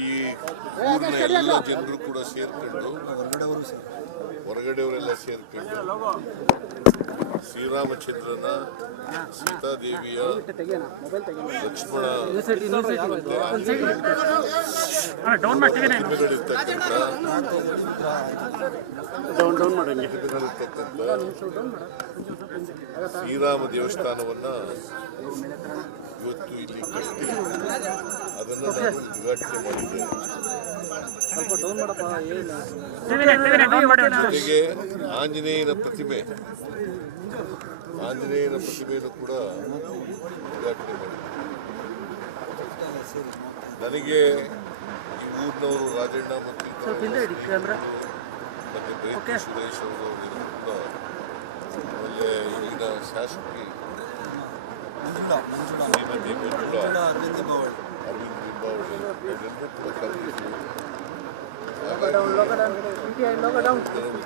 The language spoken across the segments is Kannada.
ಈ ಊರಿನ ಎಲ್ಲ ಜನರು ಕೂಡ ಸೇರ್ಕೊಂಡು ಹೊರಗಡೆಯವರೆಲ್ಲ ಸೇರ್ಕೊಂಡು ಶ್ರೀರಾಮಚಂದ್ರನ ಸೀತಾದೇವಿಯ ಲಕ್ಷ್ಮಣ ಶ್ರೀರಾಮ ದೇವಸ್ಥಾನವನ್ನ ಇವತ್ತು ಇಲ್ಲಿ ಕಟ್ಟಿ ಅದನ್ನು ನಾನು ಉದ್ಘಾಟನೆ ಮಾಡಿದ್ದೇನೆ. ಜೊತೆಗೆ ಆಂಜನೇಯನ ಪ್ರತಿಮೆಯನ್ನು ಕೂಡ ಉದ್ಘಾಟನೆ ಮಾಡಿದ್ದೇನೆ. ನನಗೆ ಈ ಊರಿನವರು ರಾಜಣ್ಣ ಮತ್ತು ಬೈತಿ ಸುರೇಶ್ ಅವರು ಕೂಡ ಆಮೇಲೆ ಈಗಿನ ಶಾಸಕಿ ಶ್ರೀಮತಿ ಮಂಜುಳಾ ಅರವಿಂದ್ ಲಿಂಬಾವಳಿ ಅವರೆಲ್ಲರೂ ಕೂಡ ಕರೆದಿದ್ದು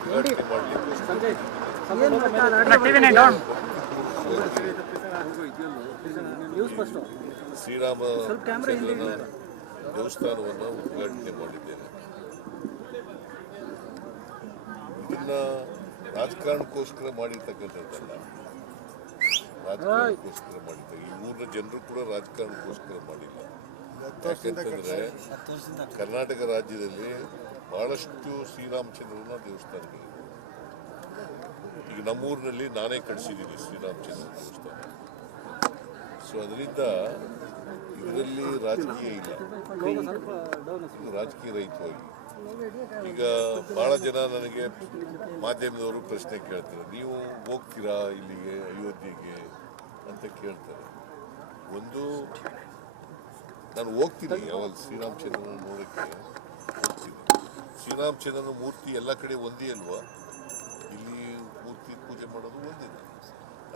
ಉದ್ಘಾಟನೆ ಮಾಡಲಿಕ್ಕೆ ಶ್ರೀರಾಮಚಂದ್ರನ ದೇವಸ್ಥಾನವನ್ನು ಉದ್ಘಾಟನೆ ಮಾಡಿದ್ದೇನೆ. ಇದನ್ನ ರಾಜಕಾರಣಕ್ಕೋಸ್ಕರ ಮಾಡಿರ್ತಕ್ಕಂಥದ್ದಲ್ಲ, ರಾಜಕಾರಣಕ್ಕೋಸ್ಕರ ಮಾಡಿದ್ದ ಈ ಊರಿನ ಜನರು ಕೂಡ ರಾಜಕಾರಣಕ್ಕೋಸ್ಕರ ಮಾಡಿಲ್ಲ. ಯಾಕೆಂತಂದ್ರೆ ಕರ್ನಾಟಕ ರಾಜ್ಯದಲ್ಲಿ ಬಹಳಷ್ಟು ಶ್ರೀರಾಮಚಂದ್ರನ ದೇವಸ್ಥಾನಗಳಿವೆ. ಈಗ ನಮ್ಮೂರಿನಲ್ಲಿ ನಾನೇ ಕಳಿಸಿದ್ದೀನಿ ಶ್ರೀರಾಮಚಂದ್ರ ದೇವಸ್ಥಾನ. ಸೊ ಅದರಿಂದ ಇದರಲ್ಲಿ ರಾಜಕೀಯ ಇಲ್ಲ, ರಾಜಕೀಯ ರಹಿತವಾಗಿ. ಈಗ ಬಹಳ ಜನ ನನಗೆ ಮಾಧ್ಯಮದವರು ಪ್ರಶ್ನೆ ಕೇಳ್ತಾರೆ, ನೀವು ಹೋಗ್ತೀರಾ ಇಲ್ಲಿಗೆ ಅಯೋಧ್ಯೆಗೆ ಅಂತ ಕೇಳ್ತಾರೆ. ಒಂದು, ನಾನು ಹೋಗ್ತೀನಿ, ಯಾವಾಗ ಶ್ರೀರಾಮಚಂದ್ರನ ನೋಡೋಕ್ಕೆ ಹೋಗ್ತೀನಿ. ಶ್ರೀರಾಮಚಂದ್ರನ ಮೂರ್ತಿ ಎಲ್ಲ ಕಡೆ ಒಂದೇ ಅಲ್ವಾ? ಇಲ್ಲಿ ಮೂರ್ತಿ ಪೂಜೆ ಮಾಡೋದು ಒಂದಿದೆ,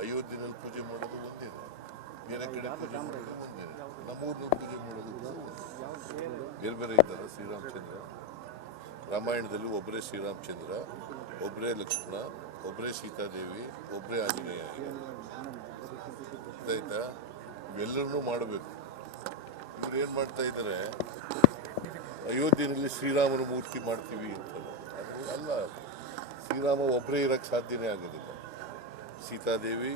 ಅಯೋಧ್ಯೆನಲ್ಲಿ ಪೂಜೆ ಮಾಡೋದು ಒಂದಿದೆ, ಬೇರೆ ಕಡೆ ಪೂಜೆ ಮಾಡೋದು ಒಂದಿದೆ, ನಮ್ಮೂರಿನಲ್ಲಿ ಪೂಜೆ ಮಾಡೋದು ಬೇರೆ ಬೇರೆ ಇದ್ದಾರೆ. ಶ್ರೀರಾಮಚಂದ್ರ ರಾಮಾಯಣದಲ್ಲಿ ಒಬ್ಬರೇ ಶ್ರೀರಾಮಚಂದ್ರ, ಒಬ್ಬರೇ ಲಕ್ಷ್ಮಣ, ಒಬ್ಬರೇ ಸೀತಾದೇವಿ, ಒಬ್ಬರೇ ಆಂಜನೇಯ. ಗೊತ್ತಾಯ್ತಾ? ಇವೆಲ್ಲರನ್ನೂ ಮಾಡಬೇಕು. ಇವ್ರು ಏನು ಮಾಡ್ತಾ ಇದ್ದಾರೆ, ಅಯೋಧ್ಯೆಯಲ್ಲಿ ಶ್ರೀರಾಮನ ಮೂರ್ತಿ ಮಾಡ್ತೀವಿ ಅಂತಲ್ಲ. ಅದು ಅಲ್ಲ, ಶ್ರೀರಾಮ ಒಬ್ಬರೇ ಇರೋಕ್ಕೆ ಸಾಧ್ಯನೇ ಆಗೋದಿಲ್ಲ. ಸೀತಾದೇವಿ,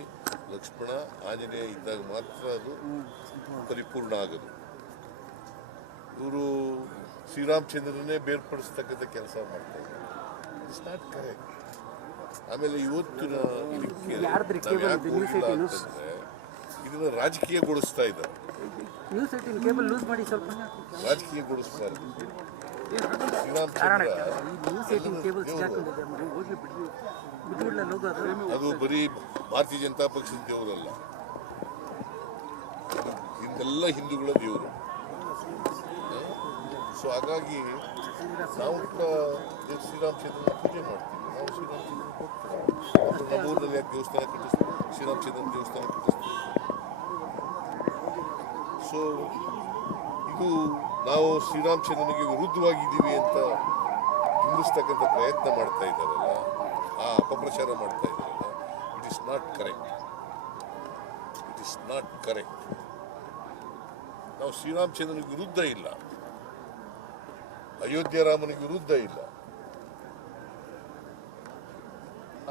ಲಕ್ಷ್ಮಣ, ಆಂಜನೇಯ ಇದ್ದಾಗ ಮಾತ್ರ ಅದು ಪರಿಪೂರ್ಣ ಆಗೋದು. ಇವರು ಶ್ರೀರಾಮಚಂದ್ರನೇ ಬೇರ್ಪಡಿಸ್ತಕ್ಕಂಥ ಕೆಲಸ ಮಾಡ್ತಾ ಇದ್ದಾರೆ. It's not correct. ಆಮೇಲೆ ಇವತ್ತಿನ ಅಂತಂದ್ರೆ ಇದನ್ನ ರಾಜಕೀಯಗೊಳಿಸ್ತಾ ಇದ್ದಾರೆ. ರಾಜಕೀಯಗೊಳಿಸ್ಬಾರ್ದು. ಅದು ಬರೀ ಭಾರತೀಯ ಜನತಾ ಪಕ್ಷದ ದೇವರಲ್ಲ, ಹಿಂದೆಲ್ಲ ಹಿಂದೂಗಳ ದೇವರು. ಸೊ ಹಾಗಾಗಿ ನಾವು ಕೂಡ ಶ್ರೀರಾಮಚಂದ್ರನ ಪೂಜೆ ಮಾಡ್ತೀವಿ. ನಾವು ಶ್ರೀರಾಮಚಂದ್ರನ ಹೋಗ್ತೀವಿ. ನಮ್ಮೂರಿನಲ್ಲಿ ಯಾಕೆ ದೇವಸ್ಥಾನ ಕಟ್ಟಿಸ್ತೀವಿ, ಶ್ರೀರಾಮಚಂದ್ರನ ದೇವಸ್ಥಾನ ಕಟ್ಟಿಸ್ತೀವಿ. ಸೊ ಇದು ನಾವು ಶ್ರೀರಾಮಚಂದ್ರನಿಗೆ ವಿರುದ್ಧವಾಗಿದ್ದೀವಿ ಅಂತ ಬಿಂಬಿಸ್ತಕ್ಕಂಥ ಪ್ರಯತ್ನ ಮಾಡ್ತಾ ಇದ್ದಾರಲ್ಲ, ಆ ಅಪಪ್ರಚಾರ ಮಾಡ್ತಾ ಇದ್ದಾರಲ್ಲ, it is not correct. It is not correct. ನಾವು ಶ್ರೀರಾಮಚಂದ್ರನಿಗೆ ವಿರುದ್ಧ ಇಲ್ಲ, ಅಯೋಧ್ಯ ರಾಮನಿಗೆ ವಿರುದ್ಧ ಇಲ್ಲ.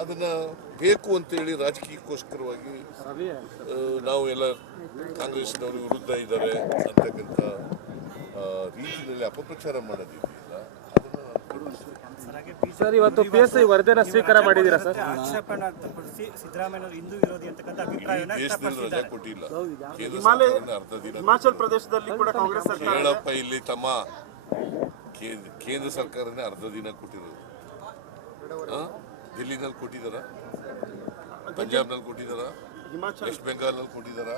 ಅದನ್ನ ಬೇಕು ಅಂತೇಳಿ ರಾಜಕೀಯಕ್ಕೋಸ್ಕರವಾಗಿ ನಾವು ಎಲ್ಲ ಕಾಂಗ್ರೆಸ್ನವರು ವಿರುದ್ಧ ಇದ್ದಾರೆ ಅಂತಕ್ಕಂಥ ರೀತಿಯಲ್ಲಿ ಅಪಪ್ರಚಾರ ಮಾಡೋದಿದೆಯಲ್ಲ, ಅದನ್ನು ಸರ್, ಇವತ್ತು PSI ವರದಿನ ಸ್ವೀಕಾರ ಮಾಡಿದ್ದೀರಾ ಸರ್? ದೇಶದಲ್ಲಿ ರಜೆ ಕೊಟ್ಟಿಲ್ಲ. ಹಿಮಾಚಲ ಪ್ರದೇಶದಲ್ಲಿ ಕೂಡ ಕಾಂಗ್ರೆಸ್ ಹೇಳಪ್ಪ ಇಲ್ಲಿ ತಮ್ಮ, ಕೇಂದ್ರ ಸರ್ಕಾರನೇ ಅರ್ಧ ದಿನ ಕೊಟ್ಟಿರೋದು. ದಿಲ್ಲಿನಲ್ಲಿ ಕೊಟ್ಟಿದ್ದಾರ, ಪಂಜಾಬ್ನಲ್ಲಿ ಕೊಟ್ಟಿದ್ದಾರ, ವೆಸ್ಟ್ ಬೆಂಗಾಲ್ನಲ್ಲಿ ಕೊಟ್ಟಿದ್ದಾರ,